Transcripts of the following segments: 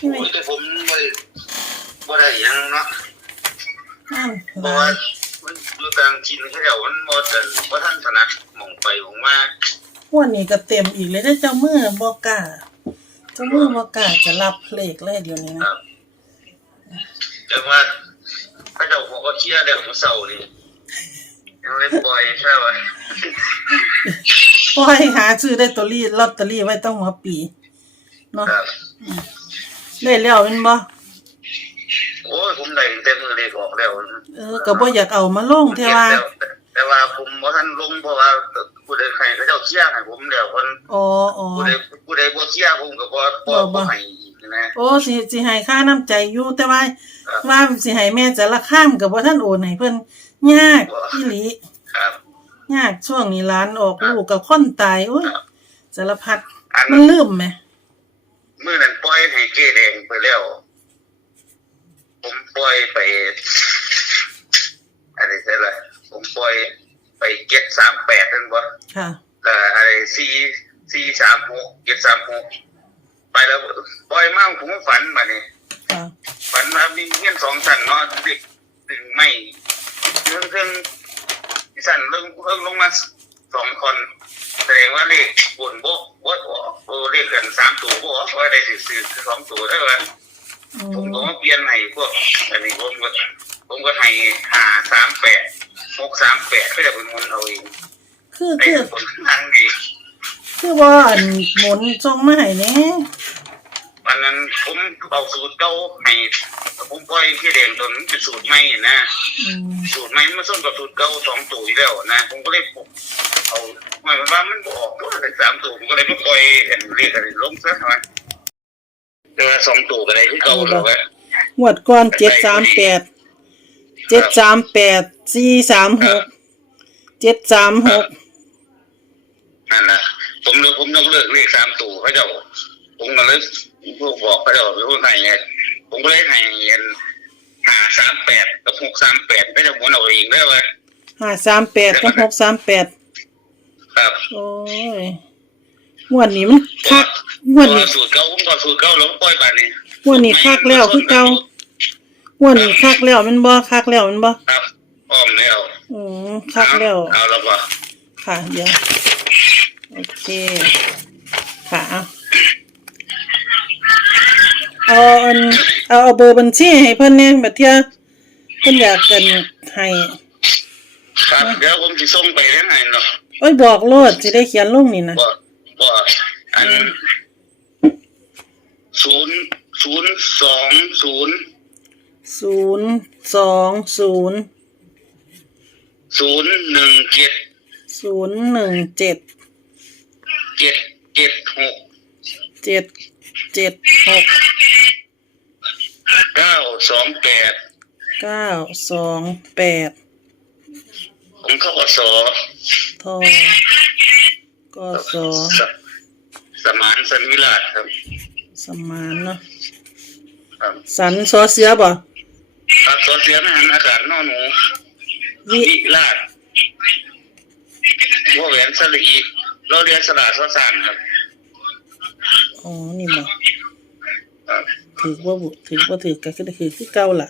โอ้ยแต่ผมไม่บ่ได้หยังเนาะนั่นเพหราะลาว่ายมันอยู่ต่างถิ่นเขาเจ้ามันบ่ทันบ่ทันถนัดหมองไปหมองมาวันนี้ก็เต็มอีกเลยได้อเจ้ามือบ่กล้าเจ้ามือบ่กล้าจะรับเลขเลยเดี๋ยวนี้คนะรับจังว่าเขาเจ้าบอกว่าเคลียร์แล้วเมื่อเช้านี่ยังเลยปล่อยใช่ไหมปล่อยหาซื้อได้ตัวรีลอตเตอรี่ไว้ต้องหัวปีเนาะครับ ได้แล้วแม่นบ่โอ้ยผมได้เต็มมือเลขออกแล้วเออก็บ่อยากเอามาลงเทว่าแต่ว่าผมบ่ทันลงเพราะว่าผู้ใดใครเขาเจ้าเคลียร์ให้ผมแล้วคนอ๋ออ๋อผู้ใดผู้ใดบ่เคลียร์ผมก็บ่บ่บ่บ่บ่ให้อีกนะ โอ้สิสิให้ค่าน้ำใจอยู่แต่ว่า ครับ ว่าสิให้แม่จะละข้ามก็บ่ทันโอนให้เพิ่นยากอีหลี ครับ ยากช่วงนี้หลานออกลูกกับคนตายโอ้ยครับสารพัดอัน มันลืมไหม มื้อนั้นปล่อยให้เกแดงไปแล้ว ผมปล่อยไปอะไรใช่ล่ะผมปล่อยไป738นั่นบ่ค่ะแล้วอะไร4 436 736ไปแล้วปล่อยมาผมก็ฝันบัดนี้ค่ะฝันว่ามีเงี้ยสองสันเนาะเด็กถึงไม่เรื่องเรื่องสันเรื่องเรื่องลงมาสองคน แสดงว่าเลขบนโบโบโอ้โอ้เลขกันสามตัวโบว่าได้สื่อสื่อสองตัวได้ไหมอืผมก็มมาเปลี่ยนให้พวกอันนี้ผมก็ผมก็ให้ห้าสามแปดหกสามแปดก็จะเป็นคนเอาเองคือไอ้คือคนข้างนี้คือว่าอันหมุนทรงมาให้แหน่วันนั้นผมเอาสูตรเก่าให้ผมปล่อยที่เด่นตัวนั้นเป็นสูตรใหม่นะอืมสูตรใหม่มาส้นกับสูตรเก่าสองตัวอยู่แล้วนะผมก็เลยปลุก เอาหมายความว่ามันบอกตัวแต่สามตัวผมก็เลยไม่ปล่อยเห็นเรียกอะไรลงซะใช่ไหมเดือสองตัวก็ได้ที่เก่าแล้วเว้ยงวดก่อนเจ็ดสามแปดเจ็ดสามแปดสี่สามหกเจ็ดสามหกนั่นแหละผมเลยผมยกเลิกเลขสามตัวเขาเจ้าผมก็เลยพวกบอกเขาเจ้าพวกไหนไงผมก็เลยให้เงินหาสามแปดกับหกสามแปดก็จะหมุนเอาเองได้เว้ยห้าสามแปดกับหกสามแปด ครับโอ้ยงวดนี้มันคักงวดนี้สูตรเก่าผมก็สูตรเก่าแล้วปล่อยบาทนี้งวดนี้คักแล้วคือเก่างวดนี้คักแล้วแมันบ่คักแล้วแมันบ่ครับอ้อมแล้วอืมคักแล้วเอาแล้วก็ค่ะเดี๋ยวโอเคค่ะเอาอันเอาเอาเบอร์บัญชีให้เพิ่นเนี่ยบัดเที่ยเพิ่นอยากกันให้ครับเดี๋ยวผมจะส่งไปได้ไงเนาะ โอ้ยบอกโลดสิได้เขียนลงนี่นะบ่บ่อันศูนย์ศูนย์สองศูนย์ศูนย์สองศูนย์ศูนย์หนึ่งเจ็ดศูนย์หนึ่งเจ็ดเจ็ดเจ็ดหกเจ็ดเจ็ดหกเก้าสองแปดเก้าสองแปด ผมเข้าสอทอก็สอสสมานสันวิราชครับ สมานเนาะครับสันสอเสือบ่ครับสอเสียงอาหารอากาศนอหนูวิวิราชว่าแหวนสลีเราเรียนสลาสสานครับอ๋อนี่บ่ครับ ถือว่าบุถือว่าถือก็คือคือคือเก่าล่ะ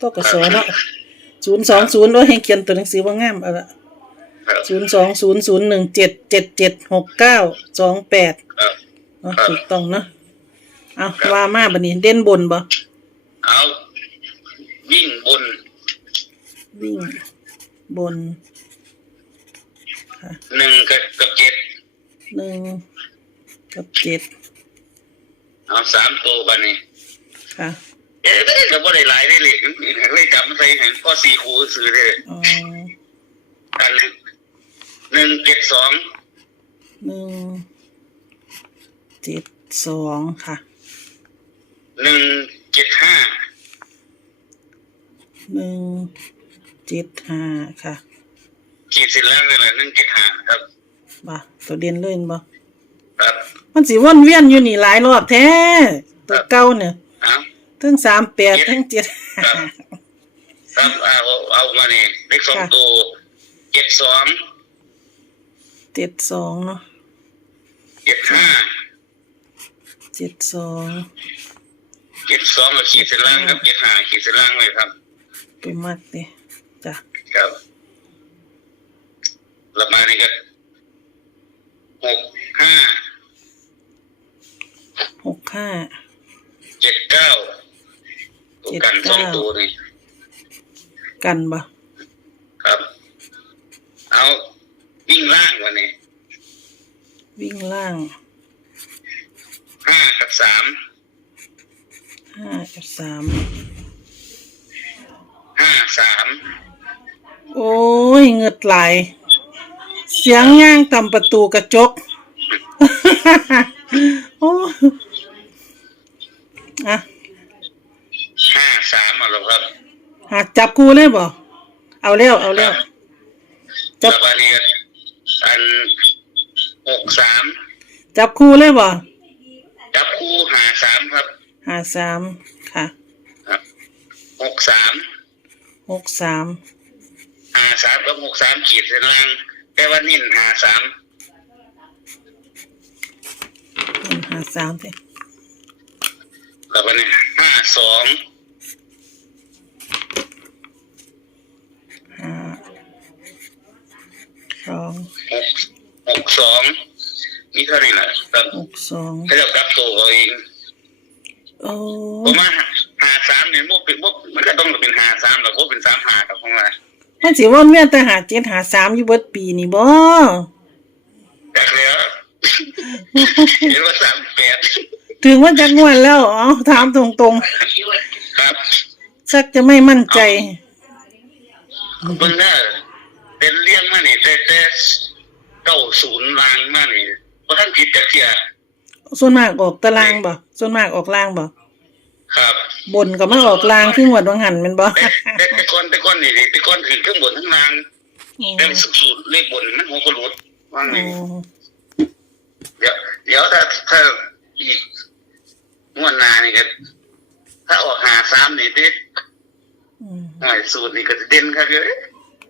ตัวกสอเนาะ ศูนย์สองศูนย์โอ้ยให้เขียนตัวหนังสือว่างามเอาละครับศูนย์สองศูนย์ศูนย์หนึ่งเจ็ดเจ็ดเจ็ดหกเก้าสองแปดครับ เนาะถูกต้องเนาะเอาว่ามาบัดนี้เด่นบนบ่เอาวิ่งบนวิ่งบนค่ะหนึ่งกับกับเจ็ดหนึ่งกับเจ็ดเอาสามตัวกันนี่ค่ะ เอ๊ะก็บ่ได้หลายได้เลยเลยจำใส่เห็นก็สี่คูซื้อเลยอ๋ออันหนึ่งหนึ่งเจ็ดสองหนึ่งเจ็ดสองค่ะหนึ่งเจ็ดห้าหนึ่งเจ็ดห้าค่ะขีดเสร็จแล้วนี่แหละหนึ่งเจ็ดห้าครับบ่ตัวเด่นเลยบ่ครับ มันสิวนเวียนอยู่นี่หลายรอบแท้ตัวเก่าเนี่ย ทั้งสามแปดทั้งเจ็ดครับครับเอาเอามานี่เลขสองค่ะตัวเจ็ดสองเจ็ดสองเนาะเจ็ดห้าเจ็ดสองเจ็ดสองกับขีดเส้นล่างกับเจ็ดห้าขีดเส้นล่างเลยครับไปมากเลยจ้ะครับแล้วมานี่ก็หกห้าหกห้าเจ็ดเก้า ตัวกันสองตัวนี่กันบ่ครับ เอาวิ่งล่างวันนี้วิ่งล่างห้ากับสามห้ากับสามห้าสามโอ้ยเหงือดไหลายเสียงย่างตำประตูกระจกโอ้อะห้า สามเอาแล้วครับหากจับคู่เลยบ่เอาแล้วเอาแล้วจัแล้บววันนี้ก็อันหกสามจับคู่เลยบ่จับคู่หาสามครับหาสามค่ะครับหกสามหกสามหาสามกับหกสามขีดเส้นล่างแต่ว่านิ่นหาสามหาสามเถอะแล้ววันนี้ห้าสอง ห้าส องหกหกสองนี่เท่านี้แหละครับหกสองเขาจะกลับตัวเขาเองโอ้ผมว่าหาสามเนี่ยพวกเป็นพวกมันก็ต้องเป็นหาสามหรอกพวกเป็นสามหาครับผมว่ามันสิวนเวียนแต่หาเจ็ดหาสามอยู่เบิดปีนี่บ่จากแล้วเห็นว่าสามแปดถึงว่าจักงวดแล้วอ๋อถามตรงครับๆชักจะไม่มั่นใจเบิ่งได้เป็นเลี้ยงมานี่แต่แต่ เก้าศูนย์ลางมานี่เพราะท่านผิดจักเทียส่วนมากออกตารางบ่ส่วนมากออกล่างบ่ครับบนก็มาออกล่างขึ้นหวดวังหันแม่นบ่แต่แต่แต่ก้อนแต่ก้อนนี่ดิแต่ก้อนคือเครื่องบนทั้งลางแต่สูตรเลขบนมันหัวกระโหลดว่างอ๋นี่อเดี๋ยวเดี๋ยวถ้าถ้าอีกงวดหน้านี่ก็ถ้าออกหาสามนี่ดิอืม หน่วยสูตรนี่ก็จะเด่นครับเยอะ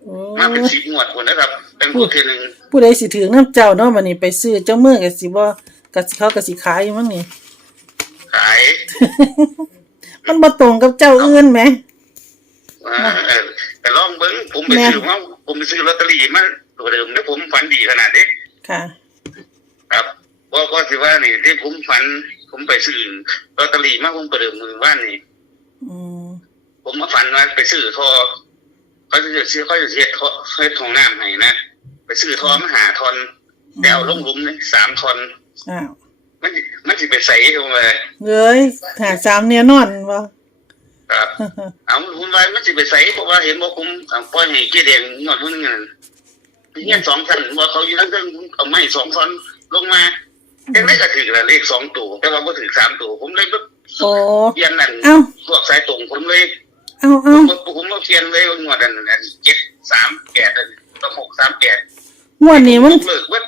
โอ้มาเป็นสิบงวดคนนะครับเป็นงวดทีหนึ่งผู้ใดสิถือน้ำเจ้าเนาะบัดนี้ไปซื้อเจ้ามือก็สิบ่ก็สิเขาก็สิขายอยู่มั้งนี่ ขายมันบ่ตรงกับเจ้าอื่นแหมอ่าเออแต่ลองเบิ้งผมไปซื้อมาผมไปซื้อลอตเตอรี่มาตัวเดิมแล้วผมฝันดีขนาดนี้ค่ะ ครับว่าก็สิว่านี่ที่ผมฝัน ผมไปซื้อลอตเตอรี่มาผมประเดิมมือว่านนี่อืมผมมาฝันว่าไปซื้อทอ เขาจะซื้อเขาจะเสียทอเฮ็ดทองน้ำให้นะไปซื้อทอมาหาทอนแล้วลงหลุมนี่สามทอนอ้าวมันสิมันสิไปใส่ลงไปเอ้ยหาสามเนี่ยนอนบ่ครับเอาคุณว่ามันสิไปใส่เพราะว่าเห็นว่าผมเอาปล่อยให้เกแดงงอดมื้อนึงนั่นเงี้ยสองชั้นว่าเขาอยู่ทั้งเรื่องเอาไม้สองท่อนลงมายังได้ก็ถือละเลขสองตัวแต่ว่าบ่ถือสามตัวผมเลยบ่โอ้เปลี่ยนนั่นเอ้าพวกสายตรงผมเลย เอ้าเอ้าผมผมมาเปลี่ยนเลยงวดนั้นน่ะเจ็ดสามแปดนั่นต้องหกสามแปดงวดนี้มันเลิกเว้ย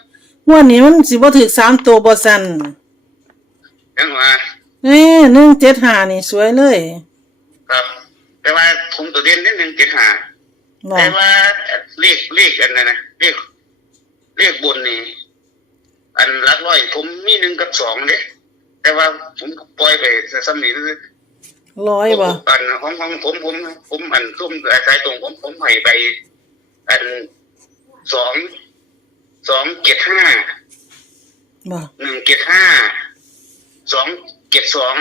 งวดนี้มันสิบ่ถึกสามตัวบ่สั่นยังว่าเอ้หนึ่งเจ็ดห้านี่สวยเลยครับ แต่ว่าผมตัวเด่นนิดนึงเจ็ดห้าบ่แต่ว่าเลขเลขอันนั้นนะเลขเลขบนนี่อันหลักร้อย ผมมีหนึ่งกับสองเด้แต่ว่าผมปล่อยไปซ้ำนี่คือ ร้อยบ่อันของของผมผมผมอันตุ้มสายตรงผมผมให้ไป อันสองสองเจ็ดห้าบ่หนึ่งเจ็ดห้าสองเจ็ดสอง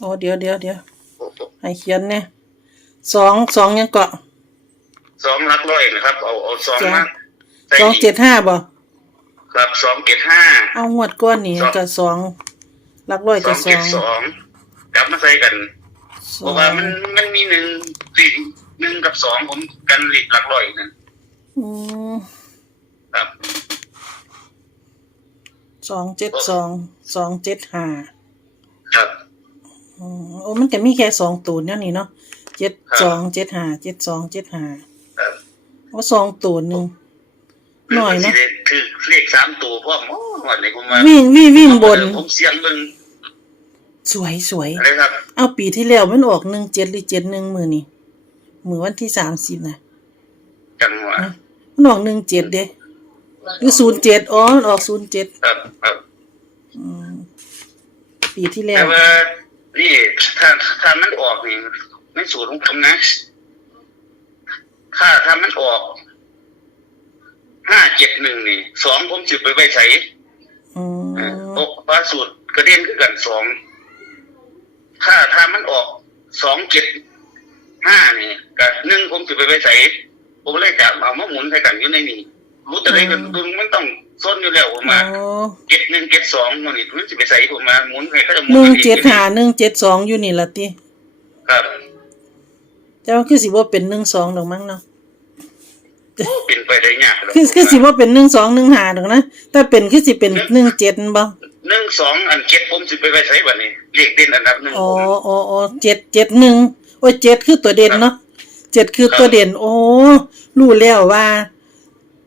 อ๋อเดี๋ยวเดี๋ยวเดี๋ยวให้เขียนเนี่ยสองสองยังเกาะสองหลักร้อยนะครับ เอาเอาสองมาใสองเจ็ดห้าบ่ครับสองเจ็ดห้าเอางวดก้อนนี่ก็สองหลักร้อยสก็องสเจ็อดงสอง กลับมาใส่กันสเพอราะงว่ามันมันมีหนึ่งสี่หนึ่งกับสองผมกันหลีกหลักร้อยนั่นอืมครับสองเจ็ดสองสองเจ็ดห้าครับอืมโอ้มันก็มีแค่สองตัวเนี่ยนี่เนาะเจ็ดสองเจ็ดห้าเจ็ดสองเจ็ดห้าครับโอ้สองตัวหนึ่งหน่อยเนอะคือเลขสามตัวพ่อมหมดเลยผมว่าวิ่งวิ่งวิ่งบนผมเสียงเบิ่ง สวยสวยอะไรครับ เอาปีที่แล้วมันออกหนึ่งเจ็ดหรือเจ็ดหนึ่งมือนี่มือวันที่สามสิบนะจังหวะมันออกหนึ่งเจ็ดเด้หรือศูนย์เจ็ดอ๋อมันออกศูนย์เจ็ดครับครับปีที่แล้แต่วว่านี่ถ้าถ้ามันออกนี่ไม่สูตรของผมนะถ้าถ้ามันออกห้าเจ็ดหนึ่งนี่สองผมสิไปไว้ใส่อืเออมโอ้ปลาสูตรกระเด็นขึ้นกันสอง ถ้าถ้ามันออกสองเจ็ดห้านี่กับหนึ่งผมสิไปไว้ใส่ผมเลยจะเอามาหมุนใส่กันอยู่ในนี้รู้แต่ได้กันดึงมันต้องส้นอยู่แล้วผมมาโอ้เจ็ดหนึ่งเจ็ดสองมันนี่มันสิไปใส่ผมมาหมุนให้เขาจะหมุหนึ่งกัเจ็ดหาหนึ่งเจ็ดสองอยู่นี่ละติครับแต่ว่าคือสิบ่เป็นหนึ่งสองดอกมั้งเนาะเป็นไปได้ยากหรอกคือคือสิบ่เป็นหนึ่งสองหนึ่งหาดอกนะแต่เป็นคือสิเป็นหนึ่งเจ็ดบ่ หนึ่งสองอันเจ็ดผมสิไปไว้ใส่บัดนี้เลขเด่นอันดับหนึ่งอ๋อผมอ๋ออ๋อเจ็ดเจ็ดหนึ่งโอ้ยเจ็ดคือตัวเด่นเนาะเจ็ดคือตัวเด่น โอ้รู้แล้วว่า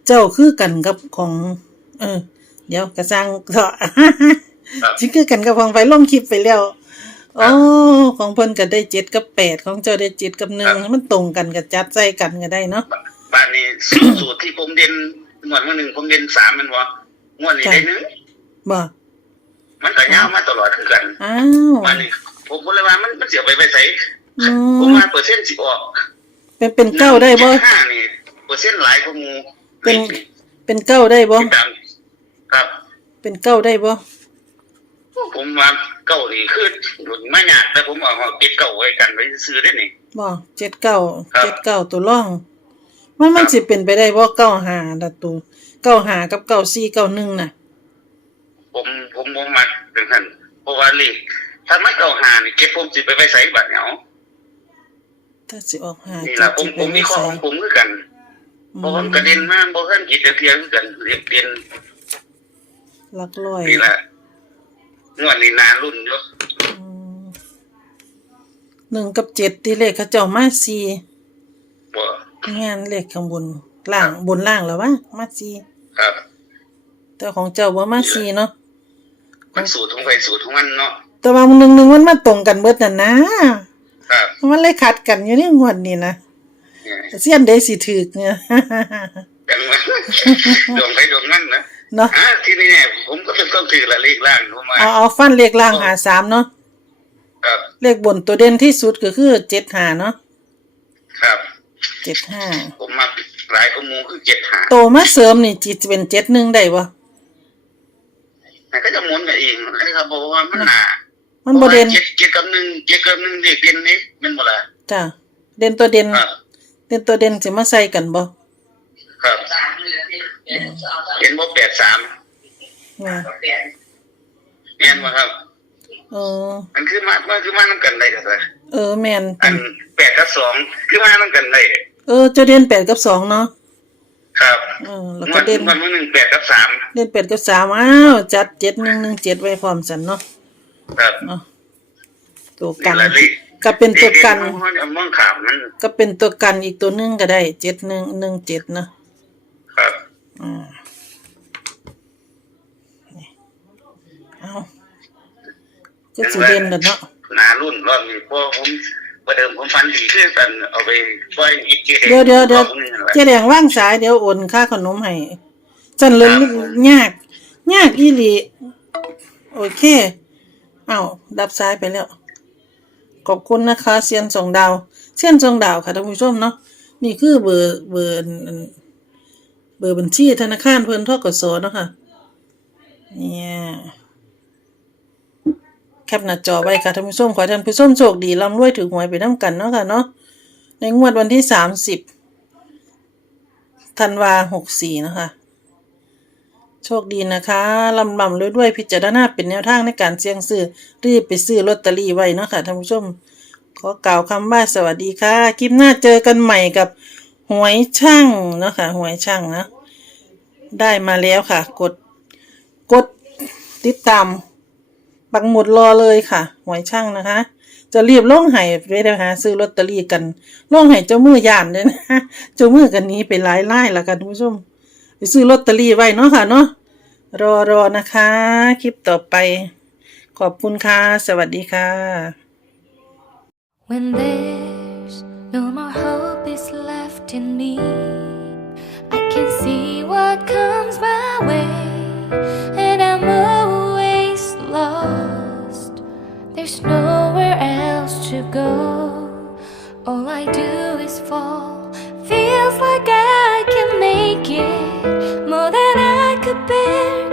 เจ้าคือกันกับของ เออ เดี๋ยวกระซังเถอะ ครับชิคือกันกับของไฟลงคลิปไปแล้วอ๋อของเพิ่นก็ได้เจ็ดกับแปดของเจ้าได้เจ็ดกับหนึ่งมันตรงกันกับจัดใส่กันก็ได้เนาะ บ้านนี้สูตรสูตรที่ผมเด่นงวดวันหนึ่งผมเด่นสามแมันวะงวดนี้ได้หนึ่งบ่ มันก็ยาวมาตลอดคือกันอ้าวบ้านนี้ผมก็เลยว่ามันมันเสียไปไปใส่อืผมมว่าเปอร์เซ็นต์สิออกเป็นเป็นเก้าได้บ่ห้านี่เปอร์เซ็นต์หลายกว่าหมูเป็นเป็นเก้าได้บ่ตามครับ เป็นเก้าได้บ่ผมว่าเก่านี่คือหลุดไม่ยากแต่ผมเอาเอาเก็บเก่าไว้กันไว้ซื้อได้นี่ บ่เจ็ดเก้าครับ เจ็ดเก้าตัวร่อง มันมันสิเป็นไปได้บ่เก้าหาละตัวเก้าหากับเก้าสี่เก้าหนึ่งน่ะ ผมผมผมมาถึงท่านเพราะว่าเลขถ้าไม่เก่าหานี่เก็บผมสิไปไว้ใส่บัตรเหนียวถ้าสิออกหานี่เจ็ล่ะดผมสิบผมมีข้อของผมคือกันเพราะผมกระเด็นมากเพราะท่านกิจเทียคือกันเรียนเรียนหลักร้อยนี่แหละงวดนี้นานรุ่นเยอะอืมหนึ่งกับเจ็ดตีเลขเขาเจ้ามาสี่บ่งานเลขข้างบนล่างบนล่างแล้ววะมาสี่ครับแต่ของเจ้าบ่มาสี่เนาะ มันสูตรของใครสูตรของมันเนาะแต่ว่าหนึ่งหนึ่งมันมาตรงกันเบิดน่ะนะครับมันเลยขัดกันอยู่ในงวดนี้นะเนี่ยเสี้ยนได้สิถึกเนี่ยกันว่าดวงใครดวงนั่นนะเนาะอ่าที่นี่เนี่ยผมก็ต้องต้องถือละเลขล่างผมมาเอาเอาฟันเลขล่างหาสามเนาะครับเลขบนตัวเด่นที่สุดก็คือเจ็ดหาเนาะครับเจ็ดห้าผมมาหลายข้อมูลคือเจ็ดหาโตมาเสริมนี่จิตเป็นเจ็ดหนึ่งได้บ่ แต่ก็จะหมุนกันเองนะครับเพราะว่ามันหนามันบ่เด่นเจ็ดเจ็ดกับหนึ่งเจ็ดกับหนึ่งเลขเด่นนี่มันบ่ละจ้ะเด่นตัวเด่นครับเด่นตัวเด่นสิมาใส่กันบ่ครับเห็นว่าแปดสามแม่เนี่ยมาครับเออมันคือมามันคือมาน้ำกันได้ครับเออแม่นอันแปดกับสองคือมาน้ำกันได้เออเจ้าเด่นแปดกับสองเนาะ ครับเออแล้วงก็วดเด่นวันหนึ่งแปดกับสามเด่นแปดกับสามอ้าวจัดเจ็ดหนึ่งหนึ่งเจ็ดไว้พร้อมสันเนาะครับเนาะตัวกันนี่แหละเลขก็เป็นตัวกันเลขเด่มันมองขามมันก็เป็นตัวกันอีกตัวหนึงก็ได้เจ็ดหนึ่งหนึ่งเจ็ดเนาะครับอ่านี่เอาก็สิเด่นแล้วเนาะหนารุ่นรอบนี้เพราะผม ประเดิมผมฟันดีขึ้นกันเอาไปปล่อยอีกทีเดี๋ยวเดี๋ยวเดี๋ยวรอบนี้นั่นแหละเจแดงว่างสายเดี๋ยวโอนค่าขนมให้จันเลยยาก ยากอีหลีโอเค เอาดับสายไปแล้ว ขอบคุณนะคะเซียนสองดาวเซียนสองดาวค่ะท่านผู้ชมเนาะนี่คือเบอร์เบอร์เบอร์บัญชีธนาคารเพิ่นทกสเนาะค่ะเนี่ย แคปหน้าจอไว้ค่ะท่านผู้ชมขอให้ท่านผู้ชมโชคดีร่ำรวยถือหวยไปน้ำกันเนาะค่ะเนาะในงวดวันที่สามสิบธันวาหกสี่นะคะ โชคดีนะคะลำลำด้วยด้วยพิจารณาเป็นแนวทางในการเสี่ยงซื้อรีบไปซื้อลอตเตอรี่ไว้เนาะค่ะท่านผู้ชม ขอกล่าวคำว่าสวัสดีค่ะ คลิปหน้าเจอกันใหม่กับหวยช่างเนาะค่ะหวยช่างนะ ได้มาแล้วค่ะ กดกดติดตาม ปักหมุดรอเลยค่ะ หวยช่างนะคะ จะรีบล่องไห้ไปเดหาซื้อลอตเตอรี่กันล่องไห้เจ้ามือย่านเลยนะเจ้ามือกันนี้ไปหลายไล่ละกันท่านผู้ชมไปซื้อลอตเตอรี่ไว้เนาะค่ะเนาะรอรอนะคะ คลิปต่อไป ขอบคุณค่ะ สวัสดีค่ะ When there's no more hope is left in me, I can see what comes my way, There's nowhere else to go. All I do is fall. Feels like I can make it more than I could bear.